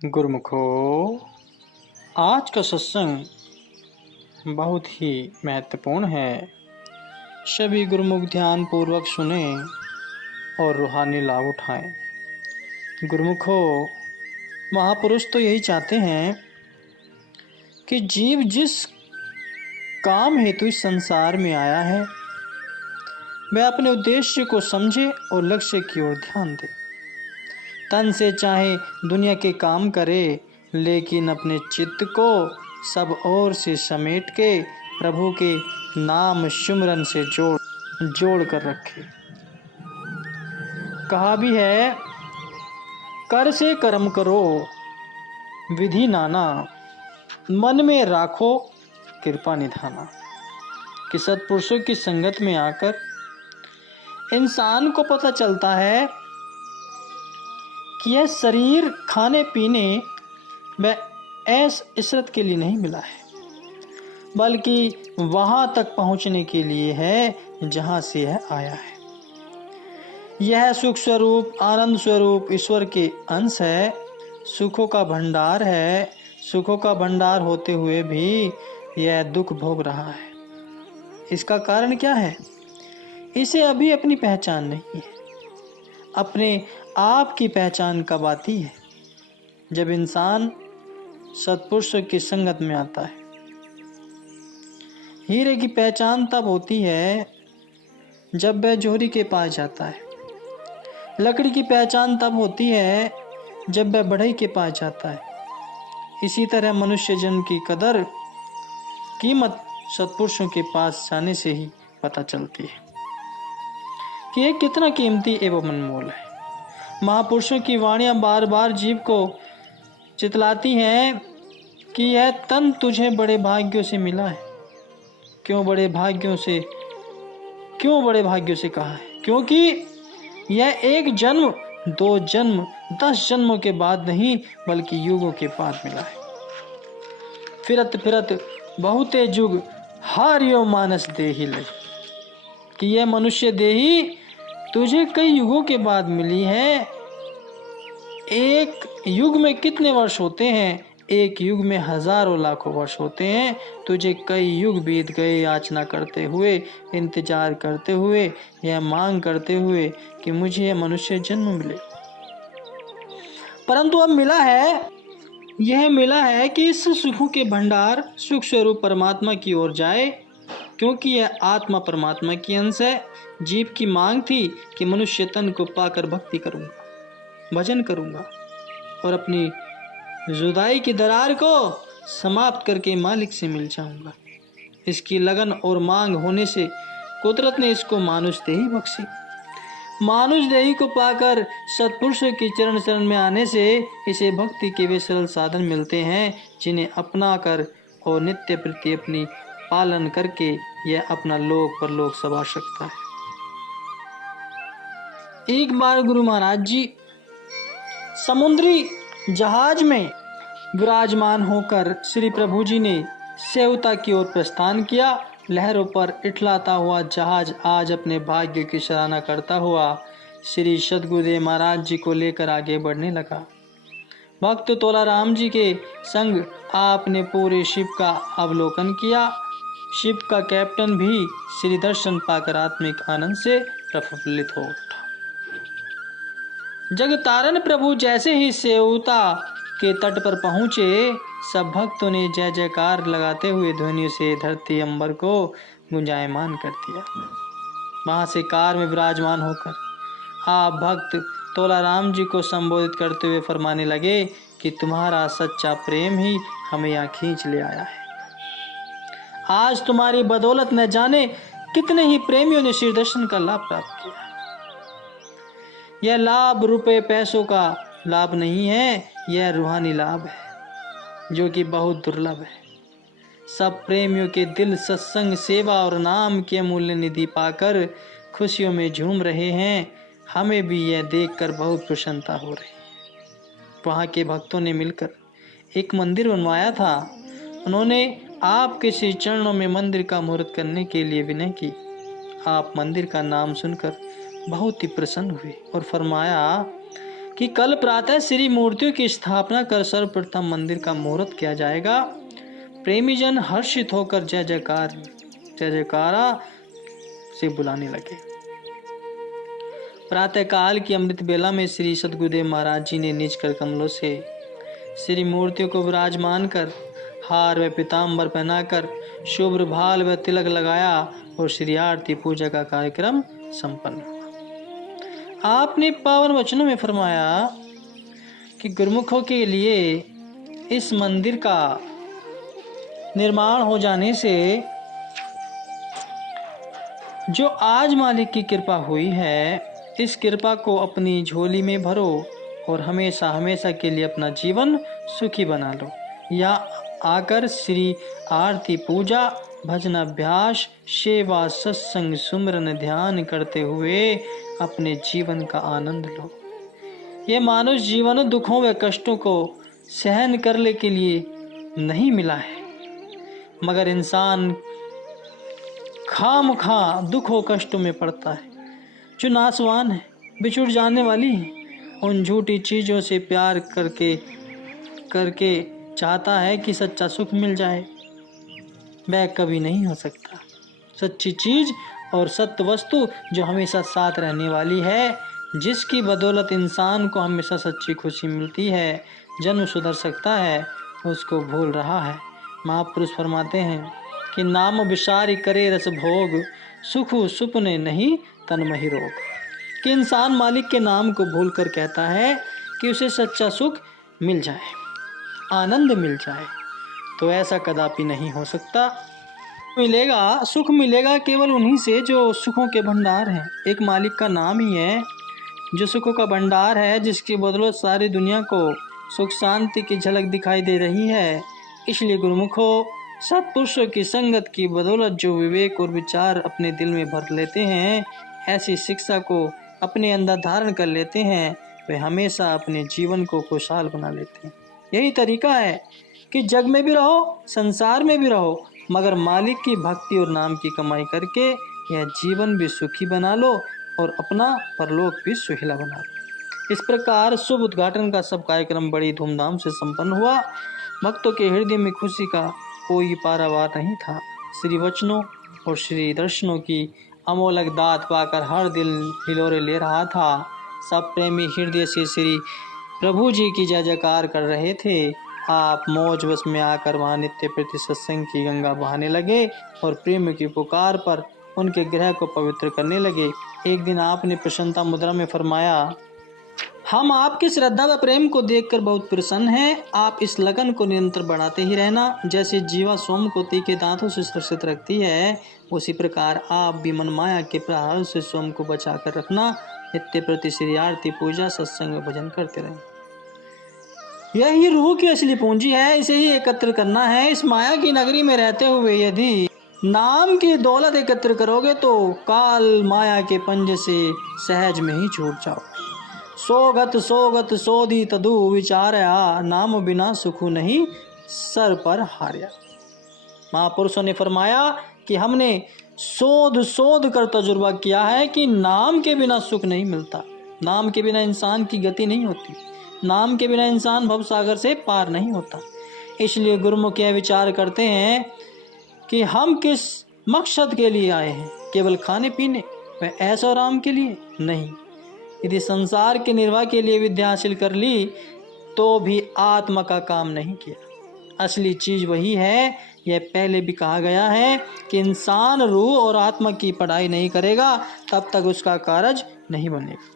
गुरुमुखो, आज का सत्संग बहुत ही महत्वपूर्ण है। सभी गुरुमुख ध्यान पूर्वक सुने और रूहानी लाभ उठाएं। गुरुमुखो, महापुरुष तो यही चाहते हैं कि जीव जिस काम हेतु इस संसार में आया है वह अपने उद्देश्य को समझे और लक्ष्य की ओर ध्यान दे। तन से चाहे दुनिया के काम करे, लेकिन अपने चित्त को सब ओर से समेट के प्रभु के नाम सुमरन से जोड़ कर रखे। कहा भी है, कर से कर्म करो विधि नाना, मन में राखो कृपा निधाना। कि सत्पुरुषों की संगत में आकर इंसान को पता चलता है कि यह शरीर खाने पीने व ऐश इशरत के लिए नहीं मिला है, बल्कि वहां तक पहुंचने के लिए है जहां से यह आया है। यह सुख स्वरूप, आनंद स्वरूप ईश्वर के अंश है, सुखों का भंडार है। सुखों का भंडार होते हुए भी यह दुख भोग रहा है। इसका कारण क्या है? इसे अभी अपनी पहचान नहीं है। अपने आप की पहचान कब आती है? जब इंसान सत्पुरुषों की संगत में आता है। हीरे की पहचान तब होती है जब वह जोहरी के पास जाता है। लकड़ी की पहचान तब होती है जब वह बढ़ई के पास जाता है। इसी तरह मनुष्य जन्म की कदर कीमत सत्पुरुषों के पास जाने से ही पता चलती है कि यह कितना कीमती एवं अनमोल है। महापुरुषों की वाणियां बार बार जीव को चितलाती हैं कि यह तन तुझे बड़े भाग्यों से मिला है। क्यों बड़े भाग्यों से कहा है? क्योंकि यह एक जन्म, 2 जन्म, 10 जन्मों के बाद नहीं, बल्कि युगों के बाद मिला है। फिरत फिरत बहुते जुग हारियो मानस देहि लई। कि यह मनुष्य देही तुझे कई युगों के बाद मिली है। एक युग में कितने वर्ष होते हैं? एक युग में हजारों लाखों वर्ष होते हैं। तुझे कई युग बीत गए याचना करते हुए, इंतजार करते हुए, यह मांग करते हुए कि मुझे यह मनुष्य जन्म मिले। परंतु अब मिला है, यह मिला है कि इस सुखों के भंडार सुख स्वरूप परमात्मा की ओर जाए, क्योंकि यह आत्मा परमात्मा की अंश है। जीव की मांग थी कि मनुष्य तन को पाकर भक्ति करूंगा, भजन करूंगा और अपनी जुदाई की दरार को समाप्त करके मालिक से मिल जाऊंगा। इसकी लगन और मांग होने से कुदरत ने इसको मानुष देही बख्शी। मानुष देही को पाकर सत्पुरुषों की चरण शरण में आने से इसे भक्ति के वे सरल साधन मिलते हैं जिन्हें अपना कर और नित्य प्रति अपनी पालन करके यह अपना लोक परलोक सवा सकता है। एक बार गुरु महाराज जी समुद्री जहाज में विराजमान होकर श्री प्रभु जी ने सेवता की ओर प्रस्थान किया। लहरों पर इठलाता हुआ जहाज आज अपने भाग्य की सराहना करता हुआ श्री सद्गुरुदेव महाराज जी को लेकर आगे बढ़ने लगा। भक्त तोलाराम जी के संग आपने पूरे शिप का अवलोकन किया। शिप का कैप्टन भी श्री दर्शन पाकर आत्मिक आनंद से प्रफुल्लित हो उठा। जगतारण प्रभु जैसे ही सेवता के तट पर पहुंचे, सब भक्तों ने जय जयकार लगाते हुए ध्वनि से धरती अंबर को गुंजायमान कर दिया। वहां से कार में विराजमान होकर आप भक्त तोलाराम जी को संबोधित करते हुए फरमाने लगे कि तुम्हारा सच्चा प्रेम ही हमें यहाँ खींच ले आया है। आज तुम्हारी बदौलत न जाने कितने ही प्रेमियों ने श्री दर्शन का लाभ प्राप्त किया। यह लाभ रुपए पैसों का लाभ नहीं है, यह रूहानी लाभ है जो कि बहुत दुर्लभ है। सब प्रेमियों के दिल सत्संग, सेवा और नाम के अमूल्य निधि पाकर खुशियों में झूम रहे हैं। हमें भी यह देखकर बहुत प्रसन्नता हो रही है। वहाँ के भक्तों ने मिलकर एक मंदिर बनवाया था। उन्होंने आपके श्री चरणों में मंदिर का मुहूर्त करने के लिए विनय की। आप मंदिर का नाम सुनकर बहुत ही प्रसन्न हुए और फरमाया कि कल प्रातः श्री मूर्तियों की स्थापना कर सर्वप्रथम मंदिर का मुहूर्त किया जाएगा। प्रेमी जन हर्षित होकर जय जयकारा से बुलाने लगे। प्रातःकाल की अमृत बेला में श्री सद्गुरुदेव महाराज जी ने निज कर कमलों से श्री मूर्तियों को विराजमान कर हार व पीताम्बर पहनाकर शुभ्र भाल व तिलक लगाया और श्री आरती पूजा का कार्यक्रम संपन्न हुआ। आपने पावन वचनों में फरमाया कि गुरुमुखों के लिए इस मंदिर का निर्माण हो जाने से जो आज मालिक की कृपा हुई है, इस कृपा को अपनी झोली में भरो और हमेशा हमेशा के लिए अपना जीवन सुखी बना लो। या आकर श्री आरती पूजा भजन अभ्यास सेवा सत्संग सुमरन ध्यान करते हुए अपने जीवन का आनंद लो। ये मानुष जीवन दुखों व कष्टों को सहन करने के लिए नहीं मिला है, मगर इंसान खामखा दुखों कष्टों में पड़ता है, जो नासवान है, बिछुड़ जाने वाली है। उन झूठी चीज़ों से प्यार करके चाहता है कि सच्चा सुख मिल जाए, वह कभी नहीं हो सकता। सच्ची चीज़ और सत्य वस्तु जो हमेशा साथ रहने वाली है, जिसकी बदौलत इंसान को हमेशा सच्ची खुशी मिलती है, जन्म सुधर सकता है, उसको भूल रहा है। महापुरुष फरमाते हैं कि नाम विचारि करे रस भोग, सुखु सुपने नहीं तन्महि रोग। कि इंसान मालिक के नाम को भूलकर कहता है कि उसे सच्चा सुख मिल जाए, आनंद मिल जाए, तो ऐसा कदापि नहीं हो सकता। सुख मिलेगा केवल उन्हीं से जो सुखों के भंडार हैं। एक मालिक का नाम ही है जो सुखों का भंडार है, जिसकी बदौलत सारी दुनिया को सुख शांति की झलक दिखाई दे रही है। इसलिए गुरुमुखों, सत्पुरुषों की संगत की बदौलत जो विवेक और विचार अपने दिल में भर लेते हैं, ऐसी शिक्षा को अपने अंदर धारण कर लेते हैं, वे हमेशा अपने जीवन को खुशहाल बना लेते हैं। यही तरीका है कि जग में भी रहो, संसार में भी रहो, मगर मालिक की भक्ति और नाम की कमाई करके यह जीवन भी सुखी बना लो और अपना परलोक भी सुहिला बना लो। इस प्रकार शुभ उद्घाटन का सब कार्यक्रम बड़ी धूमधाम से संपन्न हुआ। भक्तों के हृदय में खुशी का कोई पारावार नहीं था। श्री वचनों और श्री दर्शनों की अमोलक दात पाकर हर दिल हिलोरे ले रहा था। सब प्रेमी हृदय से श्री प्रभु जी की जय जयकार कर रहे थे। आप मौज वश में आकर वहाँ नित्य प्रति सत्संग की गंगा बहाने लगे और प्रेम की पुकार पर उनके गृह को पवित्र करने लगे। एक दिन आपने प्रसन्नता मुद्रा में फरमाया, हम आपकी श्रद्धा व प्रेम को देखकर बहुत प्रसन्न हैं। आप इस लगन को निरंतर बढ़ाते ही रहना। जैसे जीवा सोम को तीखे दांतों से सुरक्षित रखती है, उसी प्रकार आप भी मन माया के प्रहार से सोम को बचा कर रखना। नित्य प्रति श्री आरती पूजा सत्संग व भजन करते रहें। यही रूह की असली पूंजी है, इसे ही एकत्र करना है। इस माया की नगरी में रहते हुए यदि नाम की दौलत एकत्र करोगे तो काल माया के पंजे से सहज में ही छूट जाओ। सोगत सोधी तदु विचारया, नाम बिना सुखु नहीं सर पर हार्या। महापुरुषों ने फरमाया कि हमने शोध कर तजुर्बा किया है कि नाम के बिना सुख नहीं मिलता। नाम के बिना इंसान की गति नहीं होती। नाम के बिना इंसान भवसागर से पार नहीं होता। इसलिए गुरुमुख यह विचार करते हैं कि हम किस मकसद के लिए आए हैं, केवल खाने पीने व ऐशो आराम के लिए नहीं। यदि संसार के निर्वाह के लिए विद्या हासिल कर ली तो भी आत्मा का काम नहीं किया। असली चीज वही है। यह पहले भी कहा गया है कि इंसान रूह और आत्मा की पढ़ाई नहीं करेगा तब तक उसका कार्य नहीं बनेगा,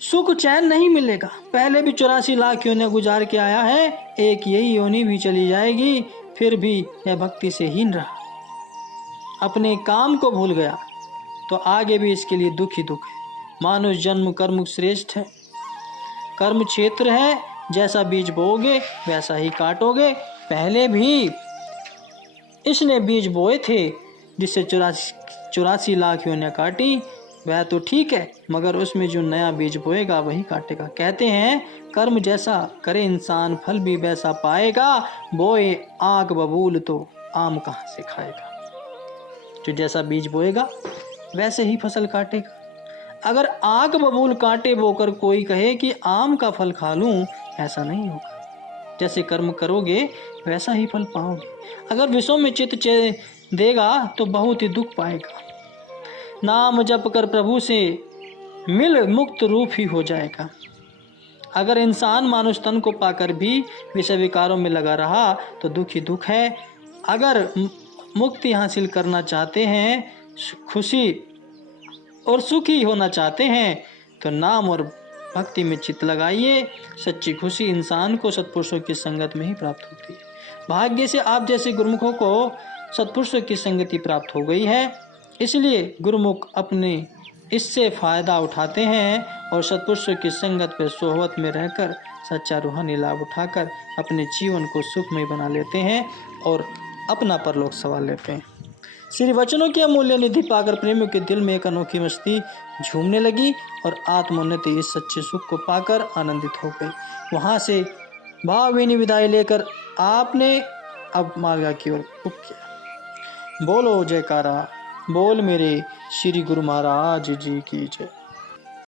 सुख चैन नहीं मिलेगा। पहले भी 84 लाख योनियां गुजार के आया है, एक यही योनि भी चली जाएगी, फिर भी यह भक्ति से हीन रहा, अपने काम को भूल गया तो आगे भी इसके लिए दुख ही दुख है। मानुष जन्म कर्म श्रेष्ठ है, कर्म क्षेत्र है, जैसा बीज बोओगे वैसा ही काटोगे। पहले भी इसने बीज बोए थे जिससे 84 लाख योनियां काटी, वह तो ठीक है, मगर उसमें जो नया बीज बोएगा वही काटेगा। कहते हैं कर्म जैसा करे इंसान फल भी वैसा पाएगा, बोए आग बबूल तो आम कहाँ से खाएगा। जो जैसा बीज बोएगा वैसे ही फसल काटेगा। अगर आग बबूल कांटे बोकर कोई कहे कि आम का फल खा लूं, ऐसा नहीं होगा। जैसे कर्म करोगे वैसा ही फल पाओगे। अगर विषयों में चित्त देगा तो बहुत ही दुख पाएगा। नाम जप कर प्रभु से मिल मुक्त रूप ही हो जाएगा। अगर इंसान मानुष तन को पाकर भी विषय विकारों में लगा रहा तो दुख ही दुख है। अगर मुक्ति हासिल करना चाहते हैं, खुशी और सुखी होना चाहते हैं, तो नाम और भक्ति में चित्त लगाइए। सच्ची खुशी इंसान को सत्पुरुषों की संगत में ही प्राप्त होती है। भाग्य से आप जैसे गुरुमुखों को सत्पुरुषों की संगति प्राप्त हो गई है, इसलिए गुरुमुख अपने इससे फायदा उठाते हैं और सत्पुरुषों की संगत पर सोहबत में रहकर सच्चा रूहानी लाभ उठाकर अपने जीवन को सुखमय बना लेते हैं और अपना परलोक संवार लेते हैं। श्री वचनों की अमूल्य निधि पाकर प्रेमियों के दिल में एक अनोखी मस्ती झूमने लगी और आत्मोन्नति इस सच्चे सुख को पाकर आनंदित हो गई। वहां से भावभीनी विदाई लेकर आपने अब मार्गा की ओर रुख किया। बोलो जयकारा, बोल मेरे श्री गुरु महाराज जी की जय।